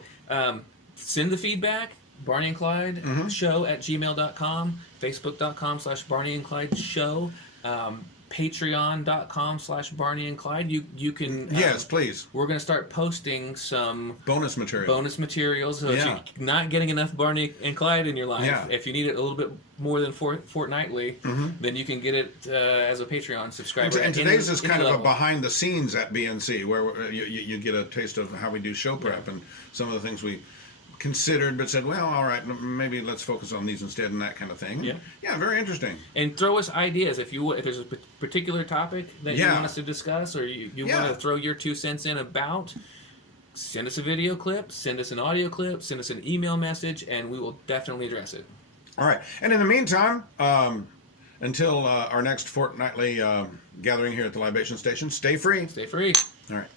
send the feedback. Barney and Clyde show at gmail.com, facebook.com/Barney and Clyde show, patreon.com/Barney and Clyde. You can yes, please. We're going to start posting some bonus materials. So if you're not getting enough Barney and Clyde in your life, if you need it a little bit more than fortnightly, then you can get it as a Patreon subscriber. And today's is kind of a behind the scenes at BNC, where you get a taste of how we do show prep and some of the things we considered, but said, well, all right, maybe let's focus on these instead, and that kind of thing. Yeah, very interesting. And throw us ideas if there's a particular topic that you want us to discuss, or you want to throw your 2 cents in about. Send us a video clip, send us an audio clip, send us an email message, and we will definitely address it. All right. And in the meantime, until our next fortnightly gathering here at the Libation Station, stay free. Stay free. All right.